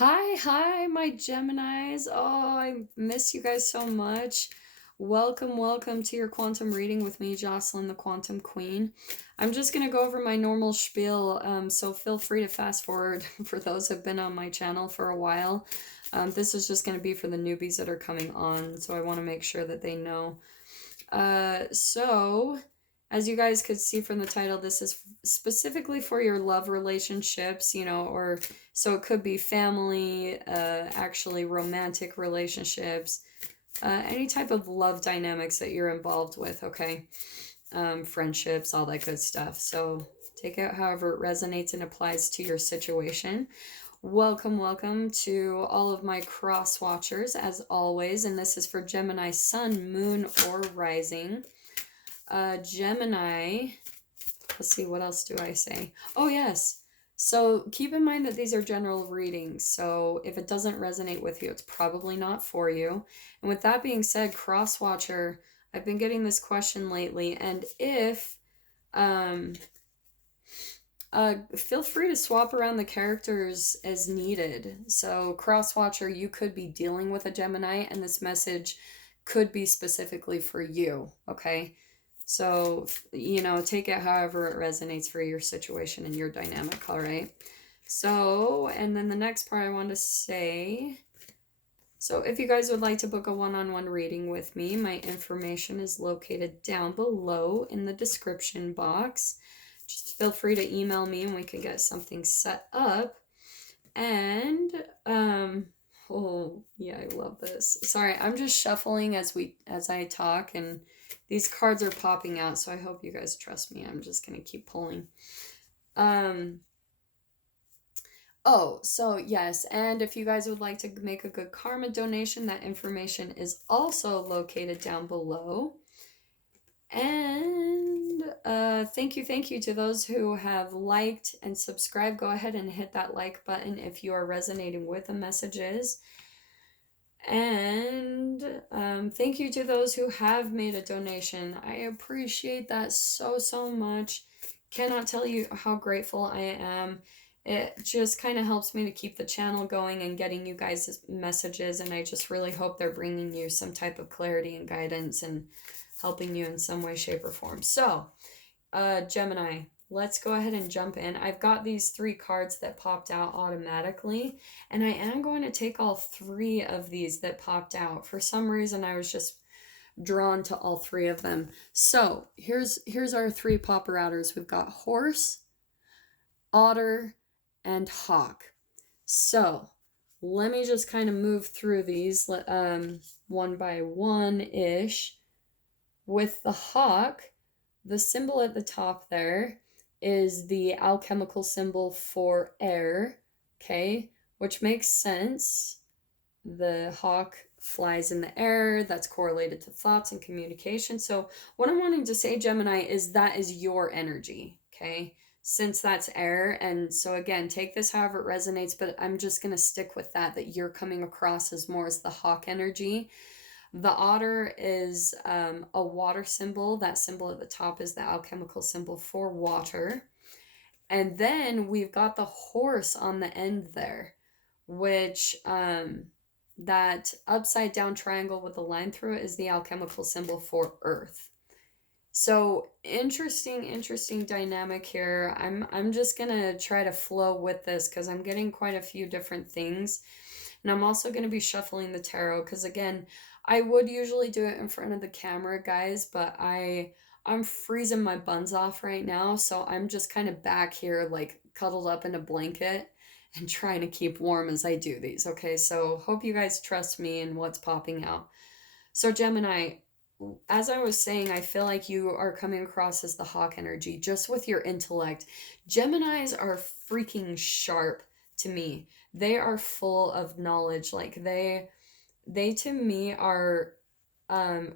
Hi, my Geminis. Oh, I miss you guys so much. Welcome to your quantum reading with me, Jocelyn, the Quantum Queen. I'm just going to go over my normal spiel, so feel free to fast forward for those who have been on my channel for a while. This is just going to be for the newbies that are coming on, so I want to make sure that they know. So, as you guys could see from the title, this is specifically for your love relationships, or so it could be family, actually romantic relationships, any type of love dynamics that you're involved with, okay? Friendships, all that good stuff. So take it however it resonates and applies to your situation. Welcome to all of my cross watchers as always, and this is for Gemini sun, moon, or rising. Gemini, let's see, what else do I say? Oh, yes. So keep in mind that these are general readings. So if it doesn't resonate with you, it's probably not for you. And with that being said, cross watcher, I've been getting this question lately. And if, feel free to swap around the characters as needed. So cross watcher, you could be dealing with a Gemini and this message could be specifically for you. Okay. So, take it however it resonates for your situation and your dynamic, all right? So, and then the next part I want to say, so if you guys would like to book a one-on-one reading with me, my information is located down below in the description box. Just feel free to email me and we can get something set up. And, oh, yeah, I love this. Sorry, I'm just shuffling as I talk, and these cards are popping out, so I hope you guys trust me. I'm just going to keep pulling. Oh, so yes, and if you guys would like to make a good karma donation, that information is also located down below. And thank you to those who have liked and subscribed. Go ahead and hit that like button if you are resonating with the messages. And thank you to those who have made a donation. I appreciate that so much. Cannot tell you how grateful I am. It just kind of helps me to keep the channel going and getting you guys messages, and I just really hope they're bringing you some type of clarity and guidance and helping you in some way, shape, or form. So, Gemini, let's go ahead and jump in. I've got these 3 cards that popped out automatically, and I am going to take all 3 of these that popped out. For some reason, I was just drawn to all 3 of them. So, here's our 3 popper outers. We've got horse, otter, and hawk. So, let me just kind of move through these one by one-ish. With the hawk, the symbol at the top there is the alchemical symbol for air, okay, which makes sense. The hawk flies in the air, that's correlated to thoughts and communication. So what I'm wanting to say, Gemini, is that is your energy, okay, since that's air. And so again, take this however it resonates, but I'm just going to stick with that you're coming across as more as the hawk energy. The otter is a water symbol. That symbol at the top is the alchemical symbol for water. And then we've got the horse on the end there, which that upside down triangle with the line through it is the alchemical symbol for earth. So interesting dynamic here. I'm just gonna try to flow with this because I'm getting quite a few different things. And I'm also going to be shuffling the tarot because, again, I would usually do it in front of the camera, guys, but I'm freezing my buns off right now, so I'm just kind of back here, like, cuddled up in a blanket and trying to keep warm as I do these, okay? So hope you guys trust me in what's popping out. So, Gemini, as I was saying, I feel like you are coming across as the hawk energy, just with your intellect. Geminis are freaking sharp to me. They are full of knowledge. Like they to me are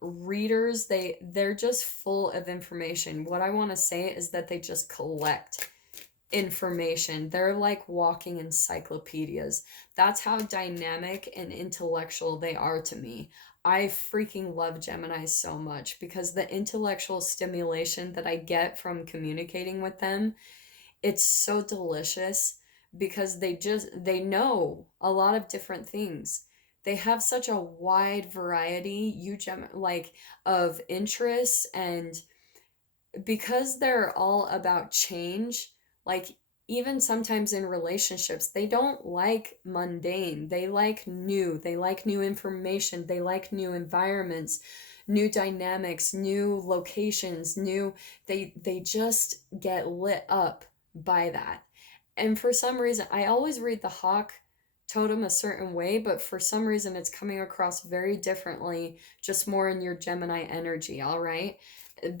readers. They're just full of information. What I want to say is that they just collect information. They're like walking encyclopedias. That's how dynamic and intellectual they are to me. I freaking love Gemini so much because the intellectual stimulation that I get from communicating with them, it's so delicious because they know a lot of different things. They have such a wide variety, like, of interests, and because they're all about change, like, even sometimes in relationships, they don't like mundane. They like new information, they like new environments, new dynamics, new locations, they just get lit up by that. And for some reason, I always read the hawk totem a certain way, but for some reason it's coming across very differently, just more in your Gemini energy, all right?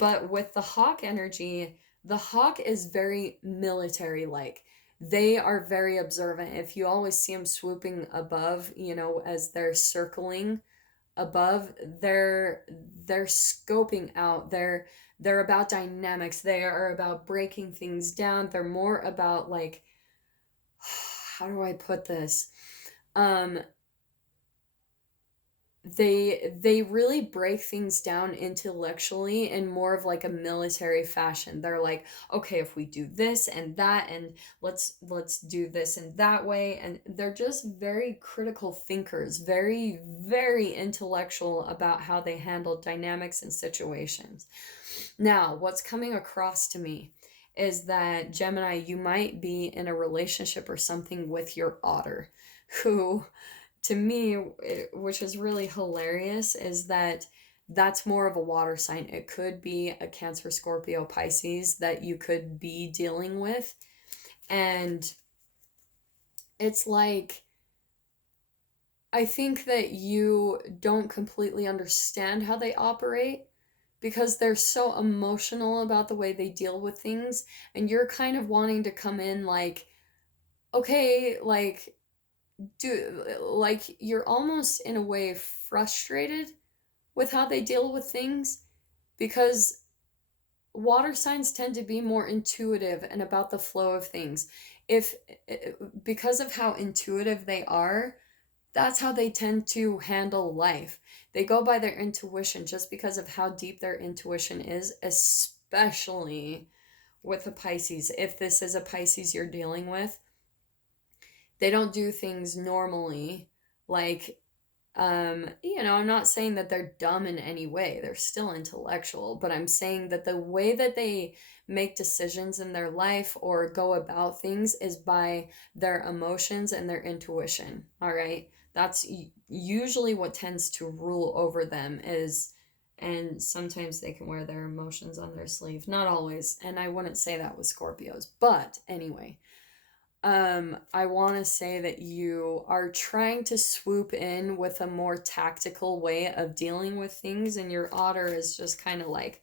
But with the hawk energy, the hawk is very military like. They are very observant. If you always see them swooping above, as they're circling above, they're scoping out. They're about dynamics. They are about breaking things down. They're more about, like, how do I put this? Um they really break things down intellectually in more of like a military fashion. They're like, okay, if we do this and that, and let's do this and that way, and they're just very critical thinkers, very very intellectual about how they handle dynamics and situations. Now, what's coming across to me is that, Gemini, you might be in a relationship or something with your otter, who, to me, which is really hilarious, is that that's more of a water sign. It could be a Cancer, Scorpio, Pisces that you could be dealing with. And it's like, I think that you don't completely understand how they operate because they're so emotional about the way they deal with things. And you're kind of wanting to come in like, okay, like, you're almost in a way frustrated with how they deal with things, because water signs tend to be more intuitive and about the flow of things. If Because of how intuitive they are, that's how they tend to handle life. They go by their intuition just because of how deep their intuition is, especially with a Pisces. If this is a Pisces you're dealing with, they don't do things normally. Like, I'm not saying that they're dumb in any way. They're still intellectual, but I'm saying that the way that they make decisions in their life or go about things is by their emotions and their intuition. All right? That's usually what tends to rule over them is, and sometimes they can wear their emotions on their sleeve. Not always, and I wouldn't say that with Scorpios. But anyway, I want to say that you are trying to swoop in with a more tactical way of dealing with things, and your otter is just kind of like,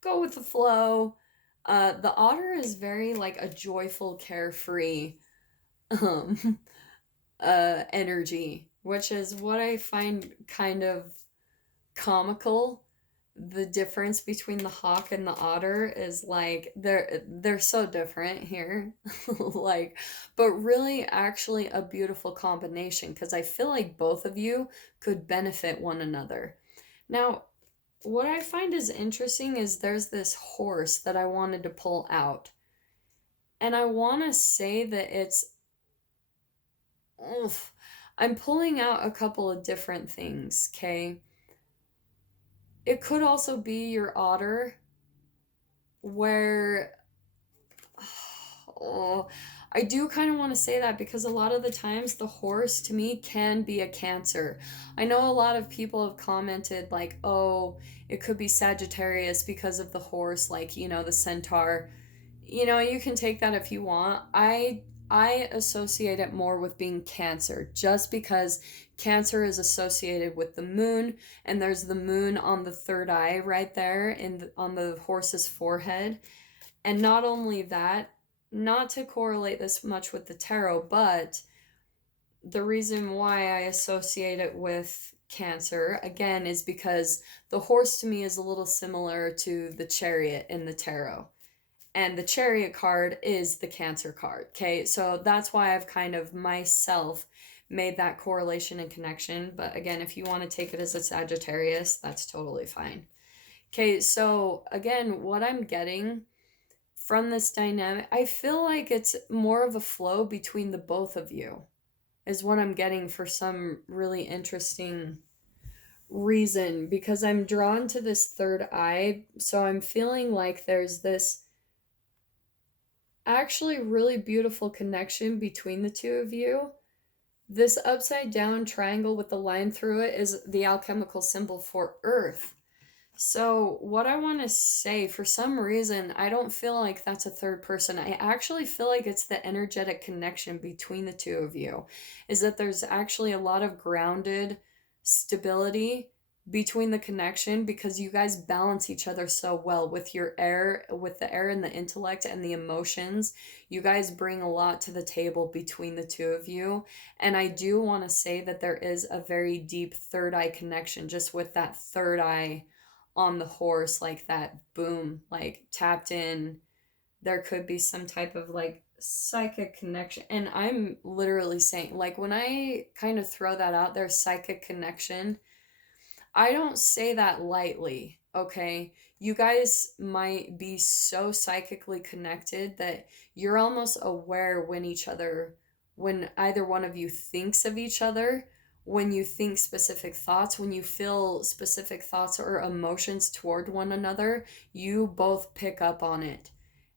go with the flow. The otter is very like a joyful, carefree um, energy, which is what I find kind of comical. The difference between the hawk and the otter is like they're so different here. Like, but really actually a beautiful combination, because I feel like both of you could benefit one another. Now, what I find is interesting is there's this horse that I wanted to pull out, and I want to say that it's, oof, I'm pulling out a couple of different things. Okay, it could also be your otter, where, oh, I do kind of want to say that because a lot of the times the horse to me can be a Cancer. I know a lot of people have commented like, oh, it could be Sagittarius because of the horse, like, the centaur. You can take that if you want. I associate it more with being Cancer, just because Cancer is associated with the moon, and there's the moon on the third eye right there on the horse's forehead. And not only that, not to correlate this much with the tarot, but the reason why I associate it with Cancer, again, is because the horse to me is a little similar to the Chariot in the tarot. And the Chariot card is the Cancer card. Okay, so that's why I've kind of myself made that correlation and connection. But again, if you want to take it as a Sagittarius, that's totally fine. Okay, so again, what I'm getting from this dynamic, I feel like it's more of a flow between the both of you, is what I'm getting for some really interesting reason, because I'm drawn to this third eye. So I'm feeling like there's this actually really beautiful connection between the two of you. This upside down triangle with the line through it is the alchemical symbol for earth. So, what I want to say, for some reason, I don't feel like that's a third person. I actually feel like it's the energetic connection between the two of you, is that there's actually a lot of grounded stability between the connection, because you guys balance each other so well with your air, with the air and the intellect and the emotions. You guys bring a lot to the table between the two of you. And I do want to say that there is a very deep third eye connection, just with that third eye on the horse, like that boom, like tapped in. There could be some type of like psychic connection. And I'm literally saying, like, when I kind of throw that out there, psychic connection, I don't say that lightly, okay? You guys might be so psychically connected that you're almost aware when either one of you thinks of each other, when you think specific thoughts, when you feel specific thoughts or emotions toward one another, you both pick up on it.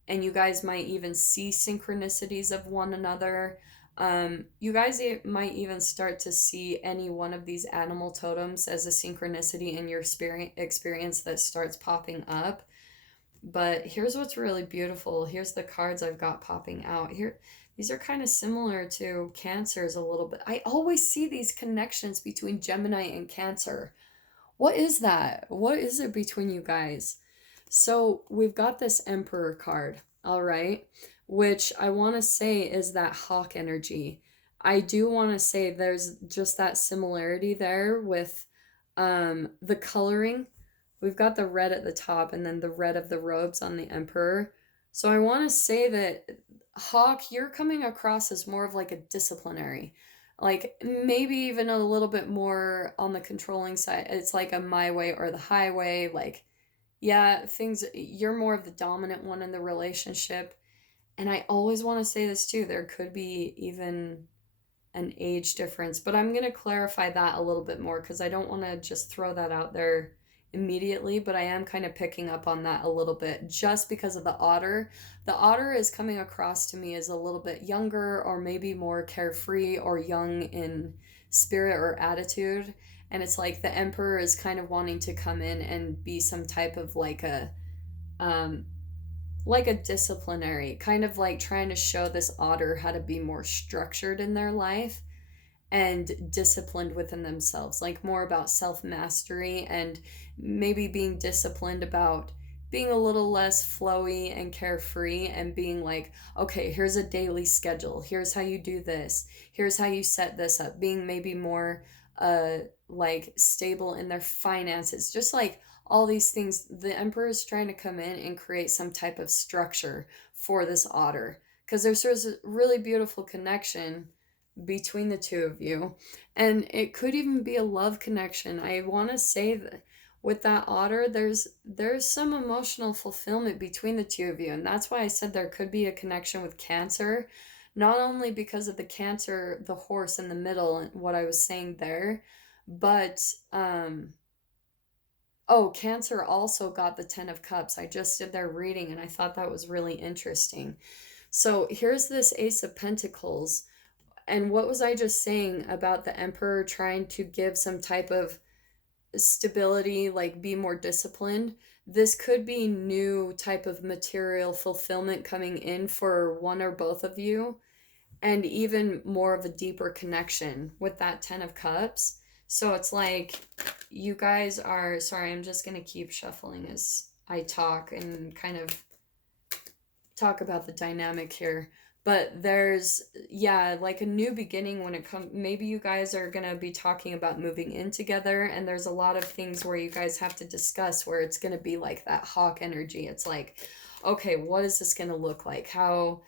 And you guys might even see synchronicities of one another. You guys might even start to see any one of these animal totems as a synchronicity in your experience that starts popping up. But here's what's really beautiful. Here's the cards I've got popping out here. These are kind of similar to Cancer's a little bit. I always see these connections between Gemini and Cancer. What is that? What is it between you guys? So we've got this Emperor card, all right, which I want to say is that hawk energy. I do want to say there's just that similarity there with the coloring. We've got the red at the top and then the red of the robes on the Emperor. So I want to say that Hawk, you're coming across as more of like a disciplinary, like maybe even a little bit more on the controlling side. It's like a my way or the highway. Like, yeah, things, you're more of the dominant one in the relationship. And I always want to say this too, there could be even an age difference, but I'm going to clarify that a little bit more because I don't want to just throw that out there immediately, but I am kind of picking up on that a little bit just because of the otter. The otter is coming across to me as a little bit younger or maybe more carefree or young in spirit or attitude. And it's like the emperor is kind of wanting to come in and be some type of um like a disciplinary, kind of like trying to show this otter how to be more structured in their life and disciplined within themselves, like more about self mastery and maybe being disciplined about being a little less flowy and carefree and being like, okay, here's a daily schedule. Here's how you do this. Here's how you set this up. Being maybe more like stable in their finances. Just like all these things, the emperor is trying to come in and create some type of structure for this otter because there's sort of a really beautiful connection between the two of you, and it could even be a love connection. I want to say that with that otter, there's some emotional fulfillment between the two of you, and that's why I said there could be a connection with cancer, not only because of the cancer, the horse in the middle and what I was saying there, but oh, cancer also got the 10 of cups. I just did their reading and I thought that was really interesting. So here's this ace of pentacles. And what was I just saying about the emperor trying to give some type of stability, like be more disciplined? This could be new type of material fulfillment coming in for one or both of you, and even more of a deeper connection with that 10 of cups. So it's like you guys are, sorry, I'm just going to keep shuffling as I talk and kind of talk about the dynamic here. But there's, yeah, like a new beginning when it comes. Maybe you guys are going to be talking about moving in together, and there's a lot of things where you guys have to discuss where it's going to be like that hawk energy. It's like, okay, what is this going to look like? How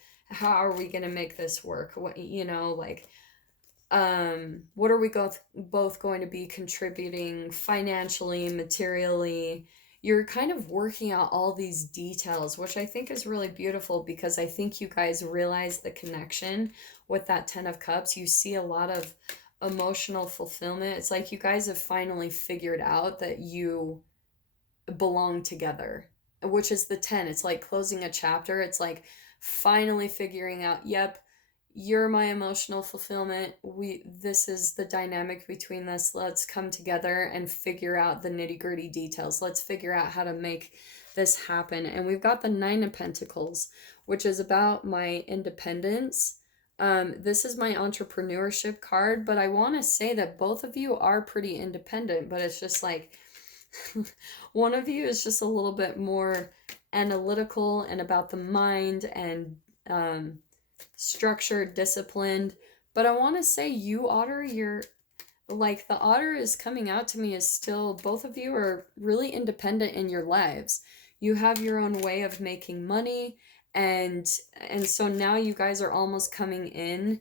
are we going to make this work? What, like, what are we both going to be contributing financially, materially? you're kind of working out all these details, which I think is really beautiful, because I think you guys realize the connection with that 10 of Cups. You see a lot of emotional fulfillment. It's like you guys have finally figured out that you belong together, which is the 10. It's like closing a chapter. It's like finally figuring out, yep, you're my emotional fulfillment. This is the dynamic between us. Let's come together and figure out the nitty-gritty details. Let's figure out how to make this happen. And we've got the 9 of Pentacles, which is about my independence. This is my entrepreneurship card, but I want to say that both of you are pretty independent, but it's just like one of you is just a little bit more analytical and about the mind and structured, disciplined. But I want to say you, Otter, you're like, the Otter is coming out to me as still, both of you are really independent in your lives. You have your own way of making money, and so now you guys are almost coming in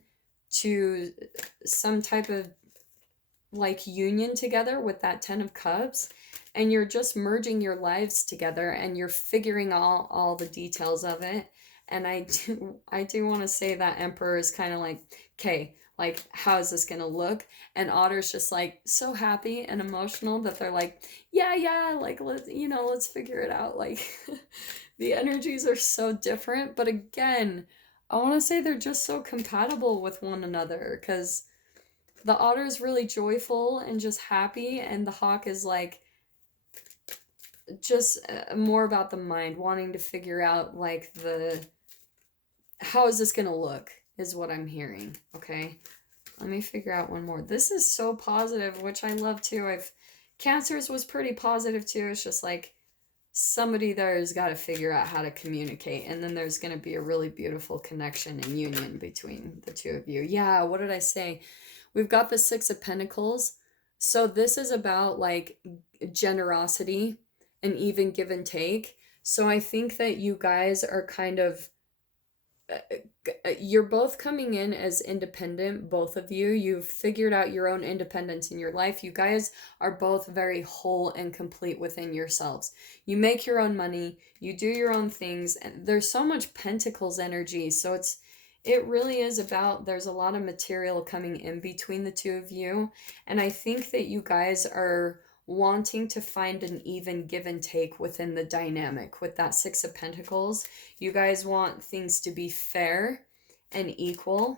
to some type of like union together with that 10 of Cups, and you're just merging your lives together, and you're figuring all the details of it. And I do want to say that Emperor is kind of like, okay, like, how is this gonna look? And Otter's just like so happy and emotional that they're like, yeah, like, let's figure it out. Like, the energies are so different, but again, I want to say they're just so compatible with one another, because the Otter is really joyful and just happy, and the Hawk is like just more about the mind, wanting to figure out like how is this gonna look, is what I'm hearing. Okay, let me figure out one more. This is so positive, which I love too. Cancer's was pretty positive too. It's just like somebody there's got to figure out how to communicate, and then there's going to be a really beautiful connection and union between the two of you. Yeah, what did I say? We've got the 6 of Pentacles. So this is about like generosity and even give and take. So I think that you guys are kind of you're both coming in as independent, both of you. You've figured out your own independence in your life. You guys are both very whole and complete within yourselves. You make your own money, you do your own things, and there's so much Pentacles energy. So it really is about, there's a lot of material coming in between the two of you. And I think that you guys are wanting to find an even give and take within the dynamic with that 6 of Pentacles. You guys want things to be fair and equal.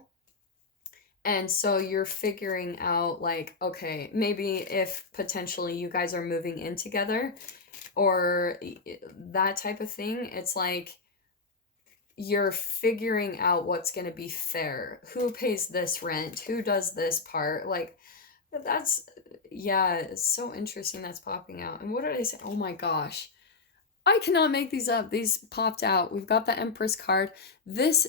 And so you're figuring out like, okay, maybe if potentially you guys are moving in together or that type of thing, it's like you're figuring out what's going to be fair. Who pays this rent? Who does this part? Like, that's, yeah, it's so interesting that's popping out. And what did I say? Oh my gosh. I cannot make these up. These popped out. We've got the Empress card. The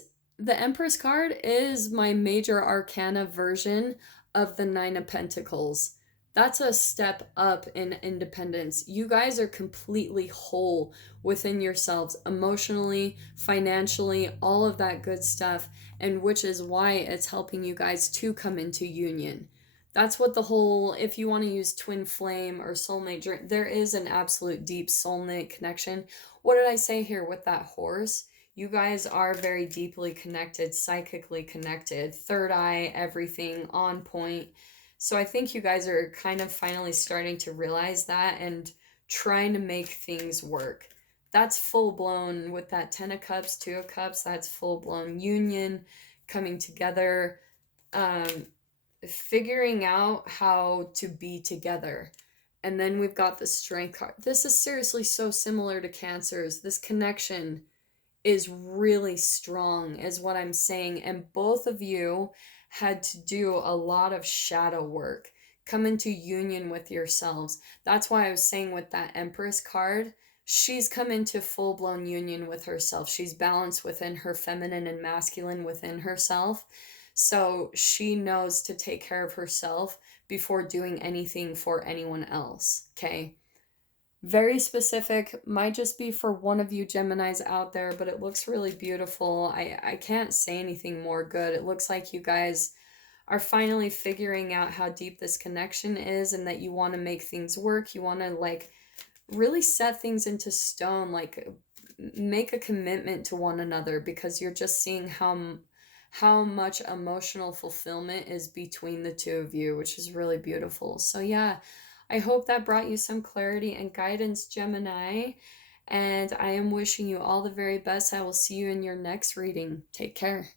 Empress card is my major arcana version of the 9 of Pentacles. That's a step up in independence. You guys are completely whole within yourselves, emotionally, financially, all of that good stuff, and which is why it's helping you guys to come into union. That's what the whole, if you want to use twin flame or soulmate, there is an absolute deep soulmate connection. What did I say here with that horse? You guys are very deeply connected, psychically connected, third eye, everything on point. So I think you guys are kind of finally starting to realize that and trying to make things work. That's full blown with that 10 of Cups, 2 of Cups. That's full blown union, coming together, figuring out how to be together. And then we've got the Strength card. This is seriously so similar to Cancer's. This connection is really strong, is what I'm saying. And both of you had to do a lot of shadow work, come into union with yourselves. That's why I was saying with that Empress card, she's come into full-blown union with herself. She's balanced within her feminine and masculine within herself. So she knows to take care of herself before doing anything for anyone else, okay? Very specific, might just be for one of you Geminis out there, but it looks really beautiful. I can't say anything more good. It looks like you guys are finally figuring out how deep this connection is and that you want to make things work. You want to like really set things into stone, like make a commitment to one another, because you're just seeing how much emotional fulfillment is between the two of you, which is really beautiful. So yeah, I hope that brought you some clarity and guidance, Gemini, and I am wishing you all the very best. I will see you in your next reading. Take care.